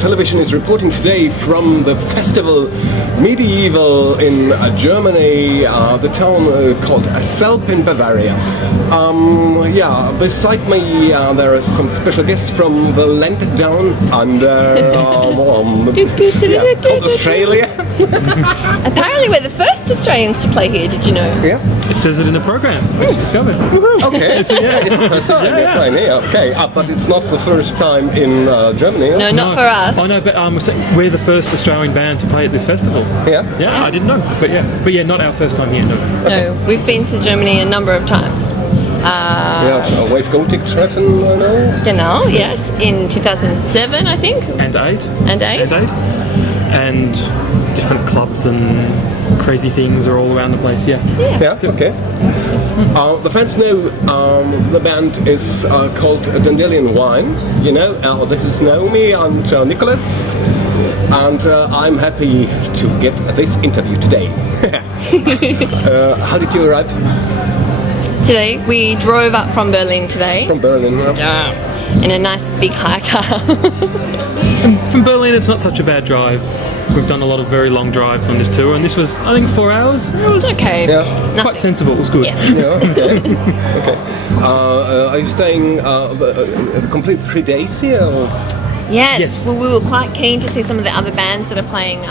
television is reporting today from the festival Mediaval in Germany, the town called Selb in Bavaria. Beside me there are some special guests from the land down under called Australia. Apparently we're the first Australians to play here, did you know? Yeah. It says it in the program, we just discovered. Okay, it's the first time you're playing here. Okay, but it's not the first time in Germany. No, not for us. I know, but we're the first Australian band to play at this festival. Yeah? Yeah, I didn't know, but not our first time here, no. No, we've been to Germany a number of times. Wave Gothic Treffen, I know. Genau, yes, in 2007, I think. And 8. And different clubs and crazy things are all around the place, Yeah, okay. The fans know the band is called Dandelion Wine. You know, this is Naomi and Nicholas. And I'm happy to get this interview today. How did you arrive? Today, we drove up from Berlin today. From Berlin, yeah. In a nice big high car. From Berlin, it's not such a bad drive. We've done a lot of very long drives on this tour, and this was, I think, 4 hours. It was okay. Yeah. Quite sensible. It was good. Yes. Yeah, okay. Okay. Are you staying the complete 3 days here? Or? Yes. Well, we were quite keen to see some of the other bands that are playing.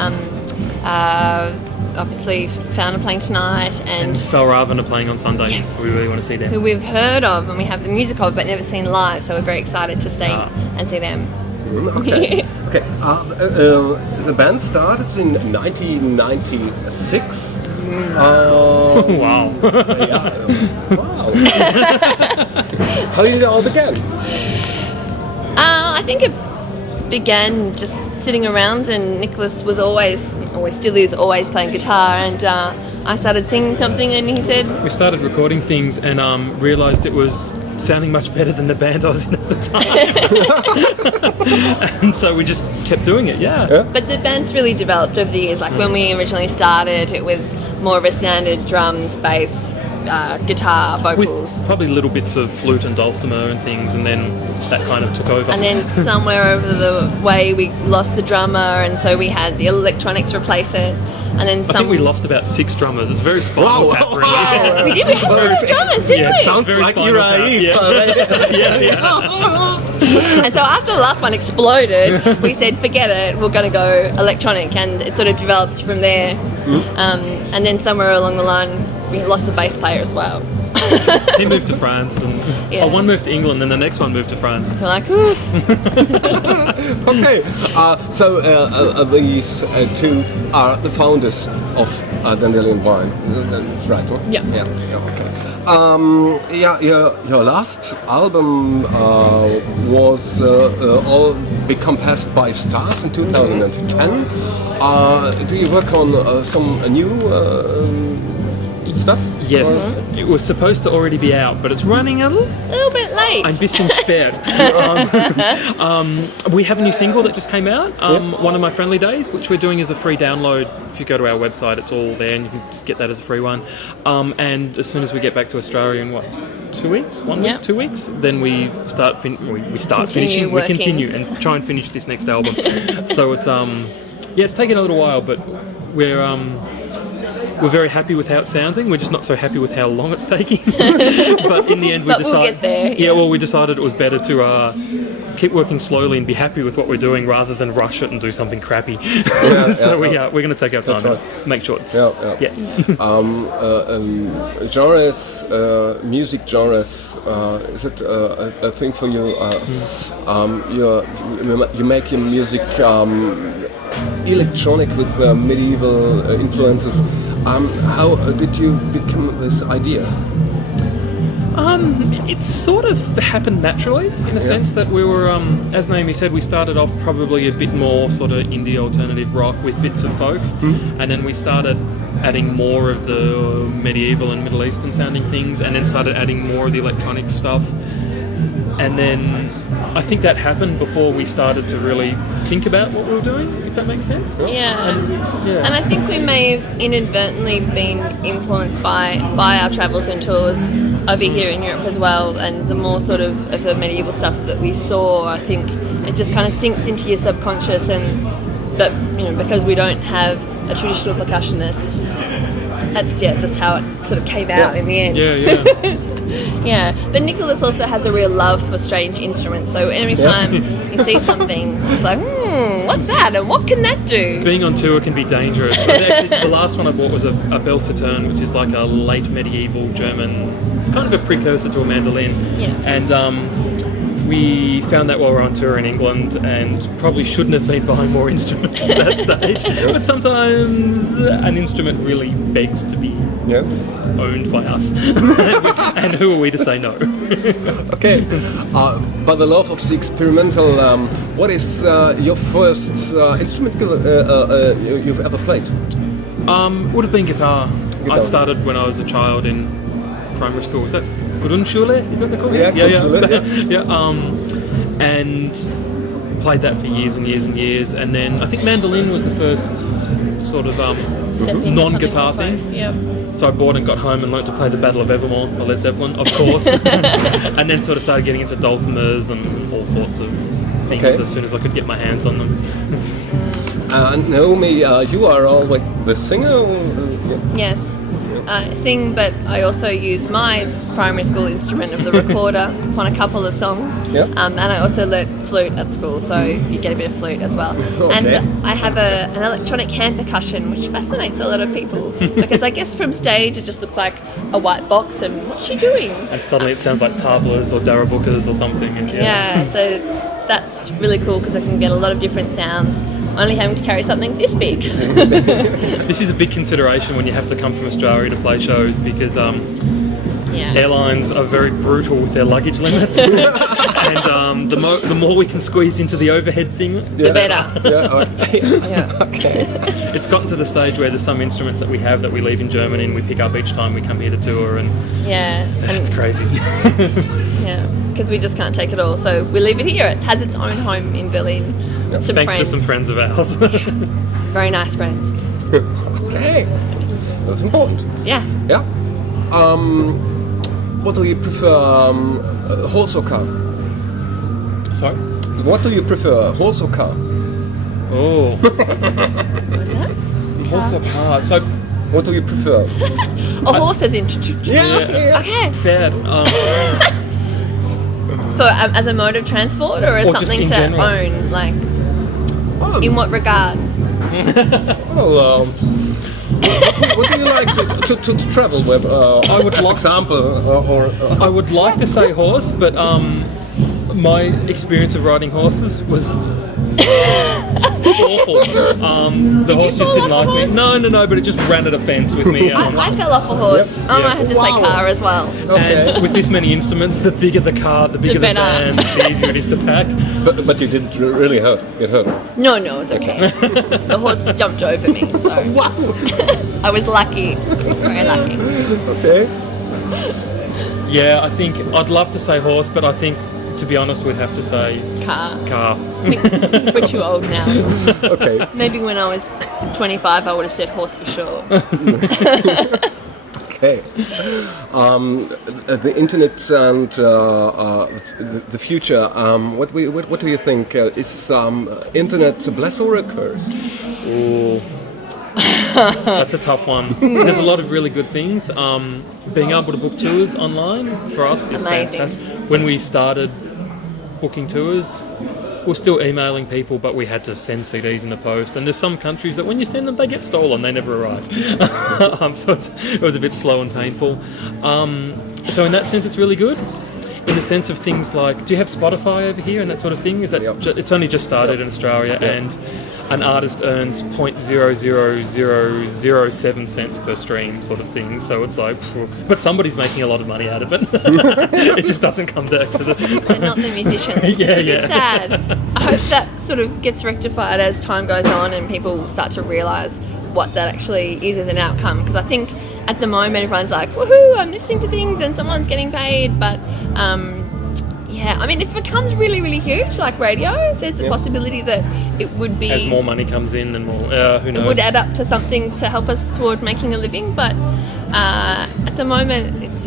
Obviously, Found are playing tonight, and Felraven are playing on Sunday. Yes. We really want to see them. Who we've heard of and we have the music of, but never seen live. So we're very excited to stay and see them. Okay. Okay. The band started in 1996. Wow. Wow. How did it all begin? I think it began just sitting around, and Nicholas was always playing guitar, and I started singing something, and he said... We started recording things and realised it was sounding much better than the band I was in at the time. And so we just kept doing it, yeah. But the band's really developed over the years. Like when we originally started, it was more of a standard drums, bass, guitar, vocals. With probably little bits of flute and dulcimer and things, and then that kind of took over. And then somewhere over the way we lost the drummer, and so we had the electronics replace it. And then I think we lost about 6 drummers. It's very Spinal Tap, really. Yeah, we did. We had 6 drummers, didn't we? It sounds like you're And so after the last one exploded, we said, forget it, we're going to go electronic, and it sort of developed from there. And then somewhere along the line, we lost the bass player as well. He moved to France, and one moved to England, and the next one moved to France. So like, oof. Okay, so these 2 are the founders of Dandelion Wine. That's right, huh? Yeah. Okay. Your last album was All Become Passed by Stars in 2010. Do you work on some new stuff? Yes, it was supposed to already be out, but it's running a little bit late. Ein bisschen spät. We have a new single that just came out, One of My Friendly Days, which we're doing as a free download. If you go to our website, it's all there, and you can just get that as a free one. And as soon as we get back to Australia in 2 weeks, 1 week, 2 weeks, then we start finishing. We continue and try and finish this next album. So it's it's taken a little while, but we're very happy with how it's sounding. We're just not so happy with how long it's taking. But in the end, we decided. We'll get there. Yeah, well, we decided it was better to keep working slowly and be happy with what we're doing rather than rush it and do something crappy. We're going to take our time and make sure it's genres, music genres. Is it a thing for you? You make your music electronic with medieval influences. How did you become this idea? It sort of happened naturally, in a sense that we were, as Naomi said, we started off probably a bit more sort of indie alternative rock with bits of folk, and then we started adding more of the medieval and Middle Eastern sounding things, and then started adding more of the electronic stuff. And then I think that happened before we started to really think about what we were doing, if that makes sense. And I think we may have inadvertently been influenced by our travels and tours over here in Europe as well, and the more sort of the medieval stuff that we saw, I think it just kind of sinks into your subconscious, and but because we don't have a traditional percussionist, that's just how it sort of came out in the end. Yeah, but Nicholas also has a real love for strange instruments, so every time you see something, it's like, what's that, and what can that do? Being on tour can be dangerous. Actually, the last one I bought was a bell sauterne, which is like a late medieval German, kind of a precursor to a mandolin. Yeah. And we found that while we were on tour in England, and probably shouldn't have been buying more instruments at that stage. But sometimes an instrument really begs to be owned by us. And who are we to say no? Okay, by the love of the experimental, what is your first instrument you've ever played? Would have been guitar. I started when I was a child in primary school. Was that Grundschule? Is that the call? Yeah. And played that for years and years and years. And then I think mandolin was the first sort of non-guitar thing. Yep. So I bought and got home and learnt to play the Battle of Evermore by Led Zeppelin, of course. And then sort of started getting into dulcimers and all sorts of things as soon as I could get my hands on them. Naomi, you are always the singer? Yes. Sing, but I also use my primary school instrument of the recorder on a couple of songs. And I also learnt flute at school, so you get a bit of flute as well. And I have an electronic hand percussion, which fascinates a lot of people because I guess from stage it just looks like a white box and what's she doing? And suddenly it sounds like tablas or darabukas or something. And so that's really cool because I can get a lot of different sounds only having to carry something this big. This is a big consideration when you have to come from Australia to play shows because airlines are very brutal with their luggage limits. And the more we can squeeze into the overhead thing, the better. Okay. It's gotten to the stage where there's some instruments that we have that we leave in Germany and we pick up each time we come here to tour, and it's crazy. Because we just can't take it all, so we leave it here. It has its own home in Berlin. Thanks to some friends of ours. Very nice friends. Okay, that's important. Yeah. What do you prefer, horse or car? Sorry? What do you prefer, horse or car? Oh. What's that? Horse or car? So, what do you prefer? Horse as in... Okay. Fair. So, as a mode of transport, or as something to general own? Like, in what regard? Well, what do you like to travel with? I would, for example, I would like to say horse, but my experience of riding horses was awful. The horse just didn't like me. No, but it just ran at a fence with me. I fell off a horse. I had to say car as well. And with this many instruments, the bigger the car, the bigger the van, the easier it is to pack. But you didn't really hurt. It hurt. No, it was okay. The horse jumped over me, so I was lucky. Very lucky. Okay. Yeah, I think I'd love to say horse, but I think, to be honest, we'd have to say car. We're too old now. Okay. Maybe when I was 25, I would have said horse for sure. Okay. The internet and the future. What do you think? Is internet a blessing or a curse? That's a tough one. There's a lot of really good things. Being able to book tours online for us is fantastic. When we started booking tours, we're still emailing people, but we had to send CDs in the post. And there's some countries that when you send them, they get stolen. They never arrive. So it was a bit slow and painful. So in that sense, it's really good. In the sense of things like, do you have Spotify over here and that sort of thing? Is that it's only just started in Australia, and an artist earns 0.00007 cents per stream, sort of thing. So it's like, but somebody's making a lot of money out of it. It just doesn't come back to the. But not the musicians. It's a bit sad. I hope that sort of gets rectified as time goes on and people start to realise what that actually is as an outcome. Because I think at the moment everyone's like, woohoo, I'm listening to things and someone's getting paid, but. I mean, if it becomes really, really huge, like radio, there's the possibility that it would be... As more money comes in and more... who knows? It would add up to something to help us toward making a living, but at the moment, it's,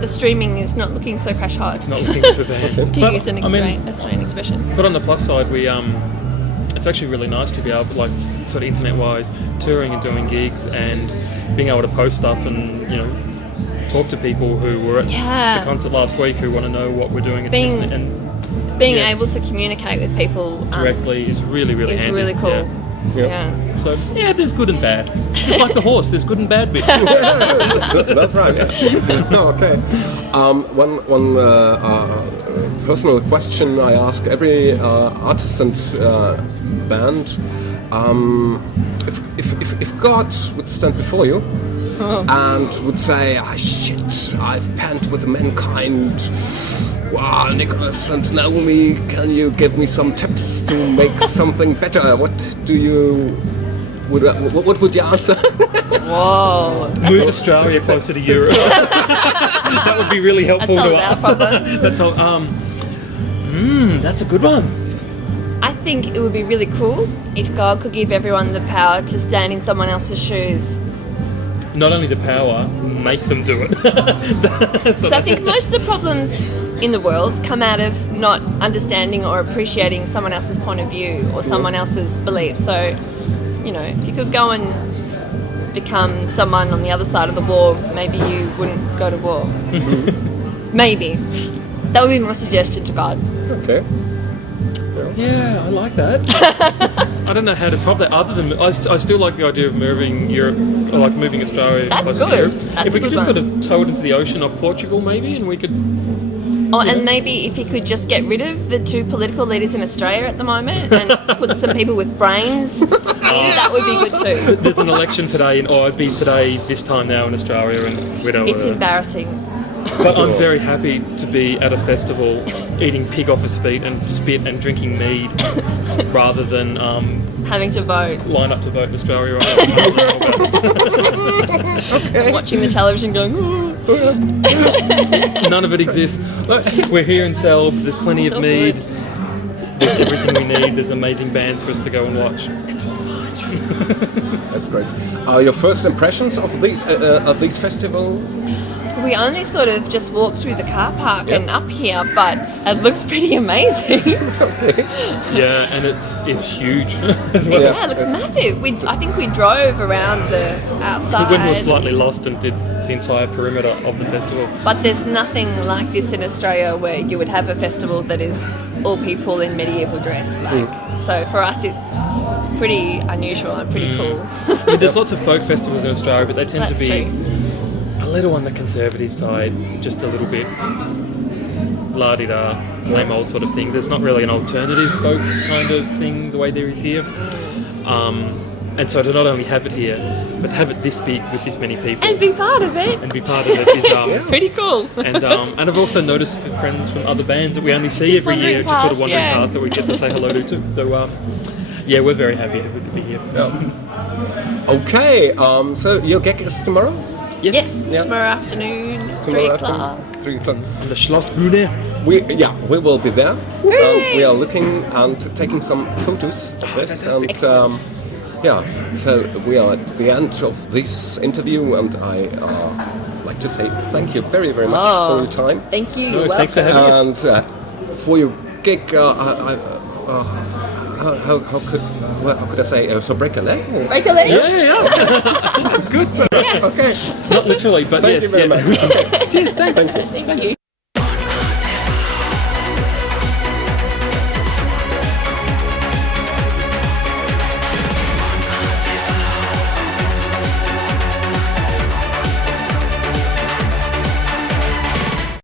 the streaming is not looking so crash hot. It's not looking for bands. To But, use an I mean, Australian expression. but on the plus side, we it's actually really nice to be able, like, sort of internet-wise, touring and doing gigs and being able to post stuff and, you know, talk to people who were at Yeah. the concert last week who want to know what we're doing Being- and Being Yeah. able to communicate with people directly is really, really is handy. really cool. Yeah. Yeah. So, yeah, there's good and bad. Just like the horse, there's good and bad bits. That's right. Yeah. Okay. One personal question I ask every artist and band: if God would stand before you and would say, "Ah, shit, I've penned with mankind. Wow, Nicholas and Naomi, can you give me some tips to make something better?" What would you answer? Whoa. Move Australia closer to Europe. That would be really helpful That to solves our us. problem. That's all. That's a good one. I think it would be really cool if God could give everyone the power to stand in someone else's shoes. Not only the power, make them do it. So I think most of the problems in the world come out of not understanding or appreciating someone else's point of view or someone else's beliefs. So, you know, if you could go and become someone on the other side of the war, maybe you wouldn't go to war. Maybe. That would be my suggestion to God. Okay. Yeah, I like that. I don't know how to top that. Other than I still like the idea of moving Europe, or like moving Australia That's closer to good. Europe. That's If we a could good just one. sort of tow it into the ocean off Portugal, maybe, and we could. Oh, and maybe if you could just get rid of the two political leaders in Australia at the moment and put some people with brains in, that would be good too. There's an election today, or it'd be today this time now in Australia, and we don't. It's embarrassing. But I'm very happy to be at a festival eating pig off a spit and drinking mead, rather than Having to vote. line up to vote in Australia. Or Watching the television going, "Ooh." None of it exists. We're here in Selb. There's plenty of So mead. good. There's everything we need. There's amazing bands for us to go and watch. It's all fine. That's great. Your first impressions of these festival? We only sort of just walked through the car park and up here, but it looks pretty amazing. Yeah, and it's huge as well. Yeah, it looks massive. I think we drove around the outside. When we were slightly lost and did the entire perimeter of the festival. But there's nothing like this in Australia where you would have a festival that is all people in medieval dress. So for us, it's pretty unusual and pretty cool. I mean, there's lots of folk festivals in Australia, but they tend That's to be true. a little on the conservative side, just a little bit la-di-da, same old sort of thing. There's not really an alternative folk kind of thing the way there is here. And so to not only have it here, but have it this big with this many people And be part of it. and be part of it is Pretty cool. and I've also noticed for friends from other bands that we only see Just every year, wandering just sort of past, wandering yeah. past, that we get to say hello to too. So yeah, we're very happy to be here. Okay. So your gig is tomorrow? Yes, Yeah. tomorrow afternoon, 3 Tomorrow o'clock. afternoon, 3 o'clock. On the Schloss Brune. We will be there. Hooray! We are looking and taking some photos of this. fantastic. And so we are at the end of this interview, and I like to say thank you very, very much for your time. Thank you. No, You're thanks for welcome. having us. And for your gig, how could I say? So break a leg? Break a leg. Yeah. That's good. Okay. Not literally, but Thank yes. you very much. Cheers, thanks. Thank you.